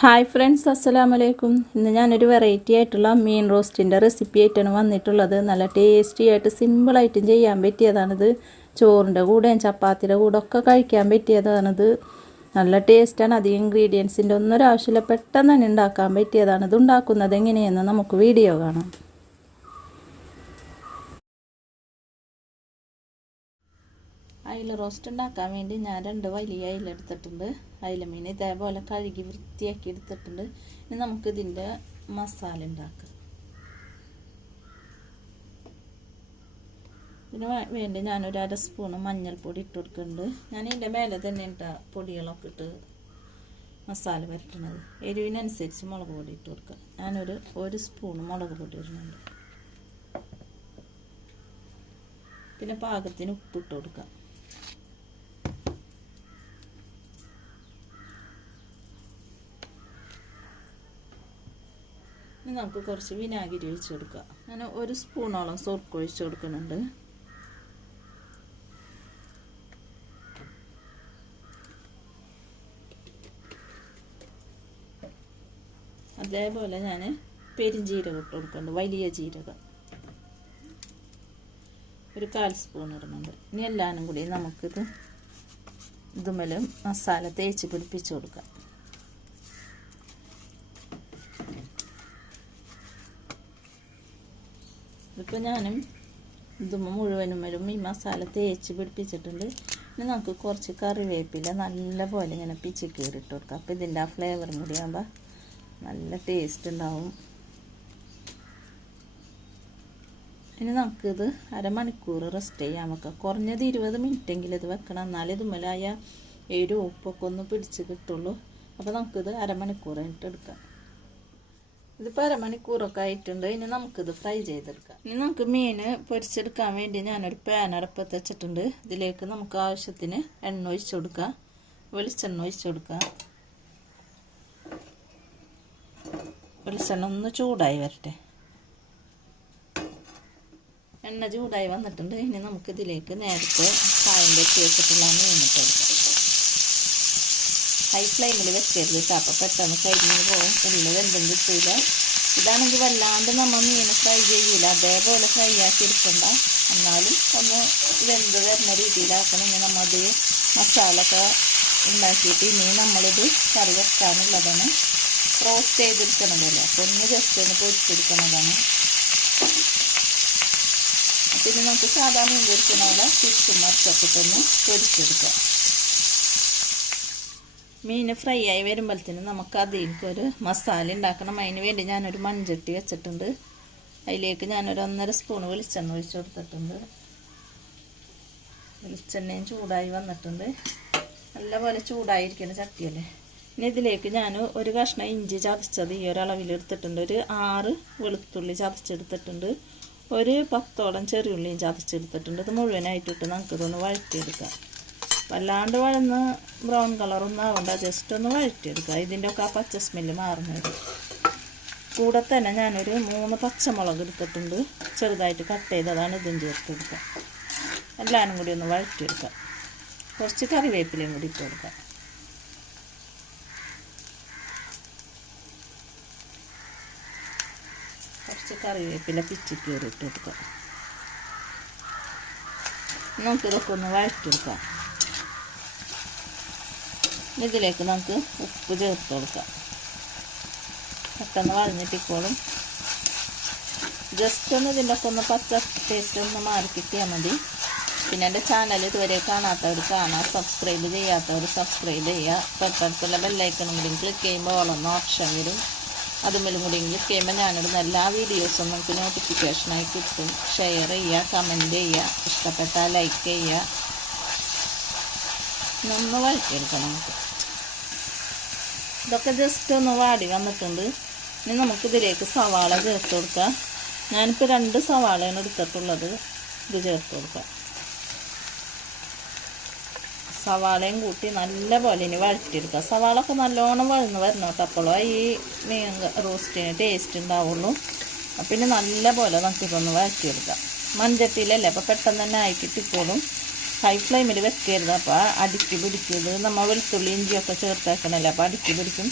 Hi friends അസ്സലാമു അലൈക്കും ഇന്ന് ഞാനൊരു വെറൈറ്റി ആയിട്ടുള്ള മീൻ റോസ്റ്റിന്റെ റെസിപ്പി ആയിട്ടാണ് വന്നിട്ടുള്ളത്. നല്ല ടേസ്റ്റി ആയിട്ട് സിമ്പിളായിട്ടും ചെയ്യാൻ പറ്റിയതാണിത്. ചോറിന്റെ കൂടെയും ചപ്പാത്തിയുടെ കൂടെ ഒക്കെ കഴിക്കാൻ പറ്റിയതാണിത്. നല്ല ടേസ്റ്റാണ് അധികം ഇൻഗ്രീഡിയൻസിന്റെ ഒന്നൊരാവശ്യമില്ല പെട്ടെന്ന് തന്നെ ഉണ്ടാക്കാൻ പറ്റിയതാണ് ഇത് ഉണ്ടാക്കുന്നത് എങ്ങനെയെന്ന് നമുക്ക് വീഡിയോ കാണാം. അയില റോസ്റ്റ് ഉണ്ടാക്കാൻ വേണ്ടി ഞാൻ രണ്ട് വലിയ അയില എടുത്തിട്ടുണ്ട്. അയില മീൻ ഇതേപോലെ കഴുകി വൃത്തിയാക്കി എടുത്തിട്ടുണ്ട്. ഇനി നമുക്ക് ഇതിന്റെ മസാല ഉണ്ടാക്കാം. ഇതിന് വേണ്ടി ഞാനൊരു അര സ്പൂണ് മഞ്ഞൾപ്പൊടി ഇട്ട് കൊടുക്കുന്നുണ്ട്. ഞാൻ ഇതിന്റെ മേലെ തന്നെ ഇട്ട പൊടികളൊക്കെ ഇട്ട് മസാല വരട്ടുന്നത്. എരിവിനനുസരിച്ച് മുളക് പൊടി ഇട്ട് കൊടുക്കുക. ഞാനൊരു ഒരു സ്പൂണ് മുളക് പൊടി ഇടുന്നുണ്ട്. പിന്നെ പാകത്തിന് ഉപ്പിട്ട് കൊടുക്കാം ഇനി നമുക്ക് കുറച്ച് വിനാഗിരി ഒഴിച്ച് കൊടുക്കാം ഞാൻ ഒരു സ്പൂണോളം സോർക്ക് ഒഴിച്ച് കൊടുക്കുന്നുണ്ട് അതേപോലെ ഞാൻ പെരിഞ്ജീരകം ഇട്ട് കൊടുക്കുന്നുണ്ട് വലിയ ജീരകം. ഒരു കാൽ സ്പൂൺ ഇടുന്നുണ്ട്. ഇനി എല്ലാവരും കൂടി നമുക്കിത് ഇതുമലും മസാല തേച്ച് പിടിപ്പിച്ച് കൊടുക്കാം. ഇതിപ്പോൾ ഞാനും ഇതുമ്പോൾ മുഴുവനും വരും. ഈ മസാല തേച്ച് പിടിപ്പിച്ചിട്ടുണ്ട്. ഇനി നമുക്ക് കുറച്ച് കറിവേപ്പില നല്ല പോലെ ഇങ്ങനെ പിച്ചി കീറിട്ട് കൊടുക്കാം. അപ്പോൾ ഇതിന്റെ ആ ഫ്ലേവറും കൂടി ആകുമ്പോൾ നല്ല ടേസ്റ്റ് ഉണ്ടാവും ഇനി നമുക്കിത് അരമണിക്കൂർ റെസ്റ്റ് ചെയ്യാൻ വെക്കാം. കുറഞ്ഞത് ഇരുപത് മിനിറ്റെങ്കിലും ഇത് വെക്കണം. എന്നാലേ ഇതുമലായ എരിവ് ഉപ്പൊക്കെ ഒന്ന് പിടിച്ച് കിട്ടുള്ളൂ. അപ്പോൾ നമുക്കിത് അരമണിക്കൂർ കഴിഞ്ഞിട്ട് എടുക്കാം. ഇതിപ്പോൾ അരമണിക്കൂറൊക്കെ ആയിട്ടുണ്ട് ഇനി നമുക്കിത് ഫ്രൈ ചെയ്തെടുക്കാം. ഇനി നമുക്ക് മീൻ പൊരിച്ചെടുക്കാൻ വേണ്ടി ഞാനൊരു പാൻ അടപ്പത്ത് വെച്ചിട്ടുണ്ട്. ഇതിലേക്ക് നമുക്ക് ആവശ്യത്തിന് എണ്ണ ഒഴിച്ചു കൊടുക്കാം. വെളിച്ചെണ്ണ ഒഴിച്ചു കൊടുക്കാം. വെളിച്ചെണ്ണ ഒന്ന് ചൂടായി വരട്ടെ. എണ്ണ ചൂടായി വന്നിട്ടുണ്ട്. ഇനി നമുക്കിതിലേക്ക് നേരത്തെ കായം വെച്ച് വെച്ചിട്ടുള്ള മീനിട്ട് ഹൈ ഫ്ലെയിമിൽ വെക്കരുത് കേട്ടോ അപ്പോൾ പെട്ടെന്ന് കരിഞ്ഞ് പോകും ഉള്ളിൽ എന്തും കിട്ടില്ല ഇതാണെങ്കിൽ വല്ലാണ്ട് നമ്മൾ മീൻ ഫ്രൈ ചെയ്യില്ല അതേപോലെ ഫ്രൈ ആക്കി എടുക്കണ്ട. എന്നാലും ഒന്ന് വെന്ത് വരുന്ന രീതിയിലാക്കണം. ഇനി അത് മസാല ഒക്കെ ഉണ്ടാക്കിയിട്ട് ഇനി നമ്മളിത് കറി വെക്കാനുള്ളതാണ്. റോസ്റ്റ് ചെയ്തെടുക്കണതല്ലേ? അപ്പോൾ ഒന്ന് ജസ്റ്റ് ഒന്ന് പൊരിച്ചെടുക്കണതാണ്. പിന്നെ നമുക്ക് സാധാരണ മീൻ ഫിഷ് മറിച്ചൊക്കെ ഒന്ന് പൊരിച്ചെടുക്കാം. മീൻ ഫ്രൈ ആയി വരുമ്പോഴത്തേനും നമുക്ക് അതിലേക്ക് ഒരു മസാല ഉണ്ടാക്കണം. അതിന് വേണ്ടി ഞാനൊരു മൺചട്ടി വെച്ചിട്ടുണ്ട്. അതിലേക്ക് ഞാനൊരു ഒന്നര സ്പൂൺ വെളിച്ചെണ്ണ ഒഴിച്ചു കൊടുത്തിട്ടുണ്ട്. വെളിച്ചെണ്ണയും ചൂടായി വന്നിട്ടുണ്ട്. നല്ലപോലെ ചൂടായിരിക്കുന്ന ചട്ടിയല്ലേ ഇനി ഇതിലേക്ക് ഞാൻ ഒരു കഷ്ണം ഇഞ്ചി ചതച്ചത് ഈ ഒരളവിൽ എടുത്തിട്ടുണ്ട്. ഒരു ആറ് വെളുത്തുള്ളി ചതച്ചെടുത്തിട്ടുണ്ട്. ഒരു പത്തോളം ചെറിയുള്ളിയും ചതച്ചെടുത്തിട്ടുണ്ട്. ഇത് മുഴുവനായിട്ടിട്ട് നമുക്കിതൊന്ന് വഴറ്റിയെടുക്കാം. വല്ലാണ്ട് വഴന്ന് ബ്രൗൺ കളറൊന്നും ആവണ്ട. ജസ്റ്റ് ഒന്ന് വഴറ്റിയെടുക്കുക. ഇതിന്റെ ഒക്കെ ആ പച്ച സ്മെല്ല് മാറുന്നത് കൂടെ തന്നെ ഞാനൊരു മൂന്ന് പച്ചമുളക് എടുത്തിട്ടുണ്ട്. ചെറുതായിട്ട് കട്ട് ചെയ്തതാണ് ഇതും ചേർത്തെടുക്കുക എല്ലാവരും കൂടി ഒന്ന് വഴറ്റിയെടുക്കുക. കുറച്ച് കറിവേപ്പിലയും കൂടി ഇട്ട് കൊടുക്കുക. കുറച്ച് കറിവേപ്പില പിച്ചി കീറി ഇട്ട് നമുക്കിതൊക്കെ ഒന്ന് വഴറ്റിയെടുക്കാം. ഇതിലേക്ക് നമുക്ക് ഉപ്പ് ചേർത്ത് കൊടുക്കാം. പെട്ടെന്ന് വഴഞ്ഞിട്ടിക്കോളും. ജസ്റ്റ് ഒന്ന് ഇതിന്റെ ഒക്കെ ഒന്ന് പച്ച ടേസ്റ്റ് ഒന്ന് മാറി കിട്ടിയാൽ മതി. പിന്നെ എന്റെ ചാനൽ ഇതുവരെ കാണാത്തവർ കാണാം. സബ്സ്ക്രൈബ് ചെയ്യാത്തവർ സബ്സ്ക്രൈബ് ചെയ്യുക. തൊട്ടടുത്തുള്ള ബെല്ലൈക്കണും കൂടി ക്ലിക്ക് ചെയ്യുമ്പോൾ ഓളൊന്ന് ഓപ്ഷൻ വരും അതുമേലും കൂടി ക്ലിക്ക് ചെയ്യുമ്പോൾ ഞാനിടുന്ന എല്ലാ വീഡിയോസും നമുക്ക് നോട്ടിഫിക്കേഷനായി കിട്ടും. ഷെയർ ചെയ്യുക കമന്റ് ചെയ്യുക ഇഷ്ടപ്പെട്ടാൽ ലൈക്ക് ചെയ്യുക. ഒന്ന് വഴറ്റിയെടുക്കാം നമുക്ക് ഇതൊക്കെ ജസ്റ്റ് ഒന്ന് വാടി വന്നിട്ടുണ്ട്. ഇനി നമുക്കിതിലേക്ക് സവാള ചേർത്ത് കൊടുക്കാം. ഞാനിപ്പോൾ രണ്ട് സവാളയാണ് എടുത്തിട്ടുള്ളത്. ഇത് ചേർത്ത് കൊടുക്കാം. സവാളയും കൂട്ടി നല്ല പോലെ ഇനി വഴറ്റിയെടുക്കുക സവാള ഒക്കെ നല്ലോണം വഴന്ന് വരണം കേട്ടോ. അപ്പോഴോ ഈ മീൻ റോസ്റ്റിന് ടേസ്റ്റ് ഉണ്ടാവുള്ളൂ. അപ്പം ഇനി നല്ല പോലെ നമുക്കിതൊന്ന് വഴറ്റിയെടുക്കാം. മൺചട്ടിയിലല്ലേ? അപ്പോൾ പെട്ടെന്ന് തന്നെ ആയി കിട്ടിക്കോളും. ഹൈ ഫ്ലെയിമിൽ വെക്കരുത് അപ്പോൾ അടുക്കി പിടിക്കരുത് നമ്മൾ വെളുത്തുള്ളി ഇഞ്ചിയൊക്കെ ചേർത്തേക്കണമല്ലോ അപ്പോൾ അടുക്കി പിടിക്കും.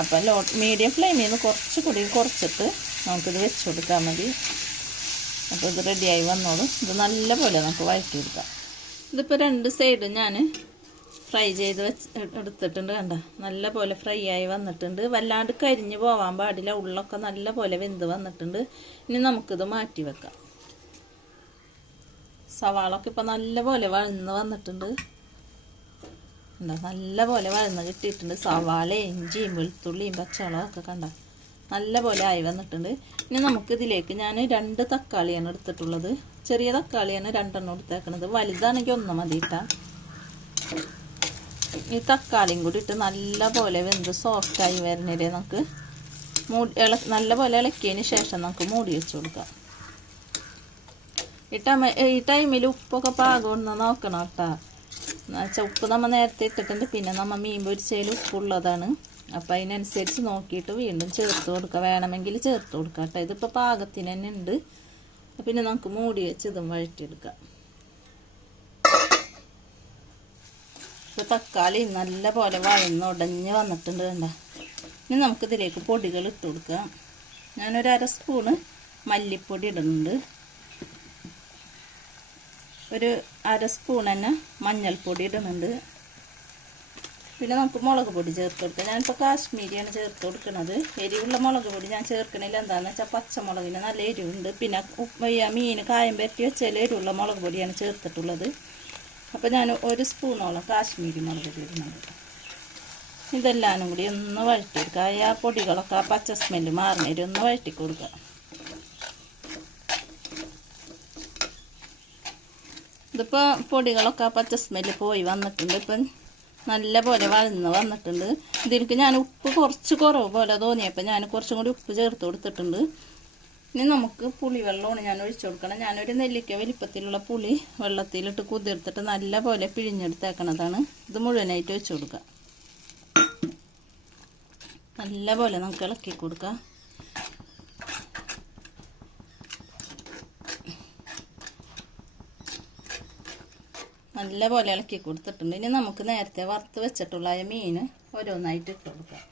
അപ്പം ലോ മീഡിയം ഫ്ലെയിമിൽ നിന്ന് കുറച്ച് കൂടി കുറച്ചിട്ട് നമുക്കിത് വെച്ച് കൊടുക്കാൻ മതി. അപ്പോൾ ഇത് റെഡിയായി വന്നോളും. ഇത് നല്ല പോലെ നമുക്ക് വഴറ്റിയെടുക്കാം ഇതിപ്പോൾ രണ്ട് സൈഡും ഞാൻ ഫ്രൈ ചെയ്ത് വെച്ച് എടുത്തിട്ടുണ്ട് കണ്ട? നല്ല പോലെ ഫ്രൈ ആയി വന്നിട്ടുണ്ട്. വല്ലാണ്ട് കരിഞ്ഞ് പോവാൻ പാടില്ല. ഉള്ളൊക്കെ നല്ല പോലെ വെന്ത് വന്നിട്ടുണ്ട്. ഇനി നമുക്കിത് മാറ്റി വെക്കാം. സവാളൊക്കെ ഇപ്പം നല്ല പോലെ വഴന്ന് വന്നിട്ടുണ്ട്. കണ്ട നല്ല പോലെ വഴന്ന് കിട്ടിയിട്ടുണ്ട്. സവാള ഇഞ്ചിയും വെളുത്തുള്ളിയും പച്ചവളവും ഒക്കെ കണ്ട? നല്ല പോലെ ആയി വന്നിട്ടുണ്ട്. ഇനി നമുക്ക് ഇതിലേക്ക് ഞാൻ രണ്ട് തക്കാളിയാണ് എടുത്തിട്ടുള്ളത്. ചെറിയ തക്കാളിയാണ് രണ്ടെണ്ണം എടുത്തേക്കണത്. വലുതാണെങ്കിൽ ഒന്ന് മതി ഇട്ടാ ഈ തക്കാളിയും കൂടി ഇട്ട് നല്ല പോലെ വെന്ത് സോഫ്റ്റായി വരുന്നവരെ നമുക്ക്. മൂടി ഇള നല്ല പോലെ ഇളക്കിയതിന് ശേഷം നമുക്ക് മൂടി വെച്ച് കൊടുക്കാം. ഈ ടൈമിൽ ഉപ്പൊക്കെ പാകമെന്ന് നോക്കണം കേട്ടോ. എന്നുവെച്ചാൽ ഉപ്പ് നമ്മൾ നേരത്തെ ഇട്ടിട്ടുണ്ട്. പിന്നെ നമ്മൾ മീൻ പൊരിച്ചതിൽ ഉപ്പുള്ളതാണ്. അപ്പോൾ അതിനനുസരിച്ച് നോക്കിയിട്ട് വീണ്ടും ചേർത്ത് കൊടുക്കുക വേണമെങ്കിൽ ചേർത്ത് കൊടുക്കുക കേട്ടോ. ഇതിപ്പോൾ പാകത്തിന് തന്നെ ഉണ്ട്. പിന്നെ നമുക്ക് മൂടി വെച്ച് ഇതും വഴറ്റിയെടുക്കാം. ഇപ്പോൾ തക്കാളി നല്ല പോലെ വഴന്ന് ഉടഞ്ഞ് വന്നിട്ടുണ്ട് കണ്ട. ഇനി നമുക്കിതിലേക്ക് പൊടികൾ ഇട്ട് കൊടുക്കാം. ഞാനൊരു അര സ്പൂണ് മല്ലിപ്പൊടി ഇടുന്നുണ്ട്. ഒരു അര സ്പൂൺ തന്നെ മഞ്ഞൾപ്പൊടി ഇടുന്നുണ്ട്. പിന്നെ നമുക്ക് മുളക് പൊടി ചേർത്ത് കൊടുക്കാം. ഞാനിപ്പോൾ കാശ്മീരിയാണ് ചേർത്ത് കൊടുക്കുന്നത് എരിവുള്ള മുളക് പൊടി ഞാൻ ചേർക്കണില്ല. എന്താണെന്ന് വെച്ചാൽ പച്ചമുളകിന് നല്ല എരിവുണ്ട്. പിന്നെ മീൻ കായം പറ്റി വെച്ചാൽ എരിവുള്ള മുളക് പൊടിയാണ് ചേർത്തിട്ടുള്ളത്. അപ്പോൾ ഞാൻ ഒരു സ്പൂണോളം കാശ്മീരി മുളക് പൊടി ഇടുന്നുണ്ട്. ഇതെല്ലാനും കൂടി ഒന്ന് വഴറ്റിയെടുക്കുക ആ പൊടികളൊക്കെ ആ പച്ച സ്മെല്ല് മാറുന്നേരം ഒന്ന് വഴറ്റി കൊടുക്കുക ഇതിപ്പോൾ പൊടികളൊക്കെ പച്ച സ്മെല്ല് പോയി വന്നിട്ടുണ്ട്. ഇപ്പം നല്ല പോലെ വഴന്ന് വന്നിട്ടുണ്ട്. ഇതിലേക്ക് ഞാൻ ഉപ്പ് കുറച്ച് കുറവ് പോലെ തോന്നിയപ്പോൾ ഞാൻ കുറച്ചും കൂടി ഉപ്പ് ചേർത്ത് കൊടുത്തിട്ടുണ്ട്. ഇനി നമുക്ക് പുളിവെള്ളമാണ് ഞാൻ ഒഴിച്ചു കൊടുക്കണം. ഞാനൊരു നെല്ലിക്ക വലിപ്പത്തിലുള്ള പുളി വെള്ളത്തിലിട്ട് കുതിർത്തിട്ട് നല്ല പോലെ പിഴിഞ്ഞെടുത്തേക്കണതാണ്. ഇത് മുഴുവനായിട്ട് ഒഴിച്ചു കൊടുക്കുക. നല്ല പോലെ നമുക്ക് ഇളക്കി കൊടുക്കാം. നല്ല പോലെ ഇളക്കി കൊടുത്തിട്ടുണ്ട്. ഇനി നമുക്ക് നേരത്തെ വറുത്ത് വെച്ചിട്ടുള്ള മീൻ ഓരോന്നായിട്ട് ഇട്ട് കൊടുക്കാം.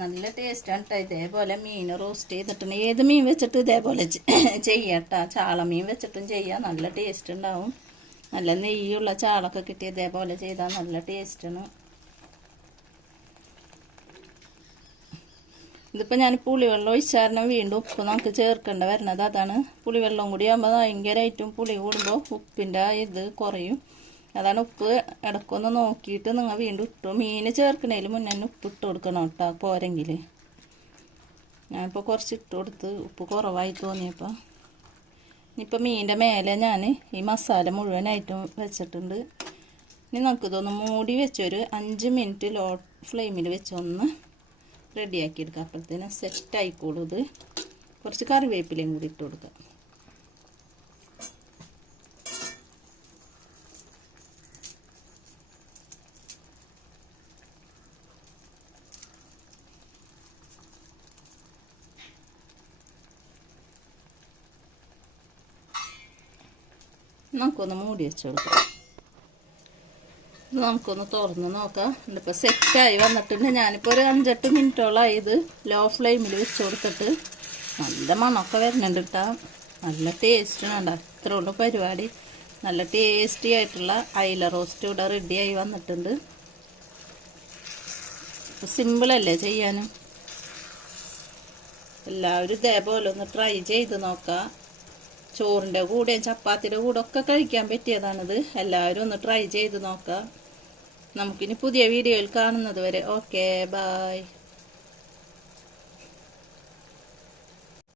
നല്ല ടേസ്റ്റാണ് കേട്ടോ ഇതേപോലെ മീൻ റോസ്റ്റ് ചെയ്തിട്ടുണ്ട് ഏത് മീൻ വെച്ചിട്ട് ഇതേപോലെ ചെയ്യട്ടോ. ചാള മീൻ വെച്ചിട്ടും ചെയ്യാം. നല്ല ടേസ്റ്റ് ഉണ്ടാവും. നല്ല നെയ്യുള്ള ചാളൊക്കെ കിട്ടി ഇതേപോലെ ചെയ്താൽ നല്ല ടേസ്റ്റാണ് ഇതിപ്പോൾ ഞാൻ പുളിവെള്ളം ഒഴിച്ചാരണം വീണ്ടും ഉപ്പ് നമുക്ക് ചേർക്കേണ്ട വരുന്നത്. അതാണ് പുളിവെള്ളം കൂടി ആകുമ്പോൾ ഭയങ്കരമായിട്ടും പുളി കൂടുമ്പോൾ ഉപ്പിന്റെ ഇത് കുറയും. അതാണ് ഉപ്പ്. ഇടക്കൊന്ന് നോക്കിയിട്ട് നിങ്ങൾ വീണ്ടും ഇട്ടു. മീൻ ചേർക്കണേൽ മുന്നേ ഉപ്പ് ഇട്ട് കൊടുക്കണം കേട്ടോ പോരെങ്കിൽ ഞാനിപ്പോൾ കുറച്ച് ഇട്ട് കൊടുത്ത് ഉപ്പ് കുറവായി തോന്നിയപ്പോൾ ഇനിയിപ്പോൾ മീനിന്റെ മേലെ ഞാൻ ഈ മസാല മുഴുവനായിട്ടും വെച്ചിട്ടുണ്ട്. ഇനി നമുക്കിതൊന്ന് മൂടി വെച്ചൊരു അഞ്ച് മിനിറ്റ് ലോ ഫ്ലെയിമിൽ വെച്ചൊന്ന് റെഡിയാക്കി എടുക്കുക അപ്പോഴത്തേനും സെറ്റ് ആയിക്കോളും ഇത്. കുറച്ച് കറിവേപ്പിലയും കൂടി ഇട്ട് കൊടുക്കുക നമുക്കൊന്ന് മൂടി വെച്ച് കൊടുക്കാം. ഇത് നമുക്കൊന്ന് തുറന്ന് നോക്കാം. ഇതിപ്പോൾ സെറ്റായി വന്നിട്ടുണ്ട് ഞാനിപ്പോൾ ഒരു അഞ്ചെട്ട് മിനിറ്റോളമായി ഇത് ലോ ഫ്ലെയിമിൽ വെച്ച് കൊടുത്തിട്ട്. നല്ല മണമൊക്കെ വരുന്നുണ്ട് കേട്ടോ നല്ല ടേസ്റ്റിനുണ്ട് അത്ര ഉള്ളൂ പരിപാടി. നല്ല ടേസ്റ്റി ആയിട്ടുള്ള അയില റോസ്റ്റ് ഇവിടെ റെഡിയായി വന്നിട്ടുണ്ട്. സിമ്പിളല്ലേ ചെയ്യാനും? എല്ലാവരും ഇതേപോലെ ഒന്ന് ട്രൈ ചെയ്ത് നോക്കാം. ചോറിന്റെ കൂടെയും ചപ്പാത്തിയുടെ കൂടെ ഒക്കെ കഴിക്കാൻ പറ്റിയതാണിത്. എല്ലാവരും ഒന്ന് ട്രൈ ചെയ്ത് നോക്കാം. നമുക്കിനി പുതിയ വീഡിയോയിൽ കാണുന്നത് വരെ. Okay bye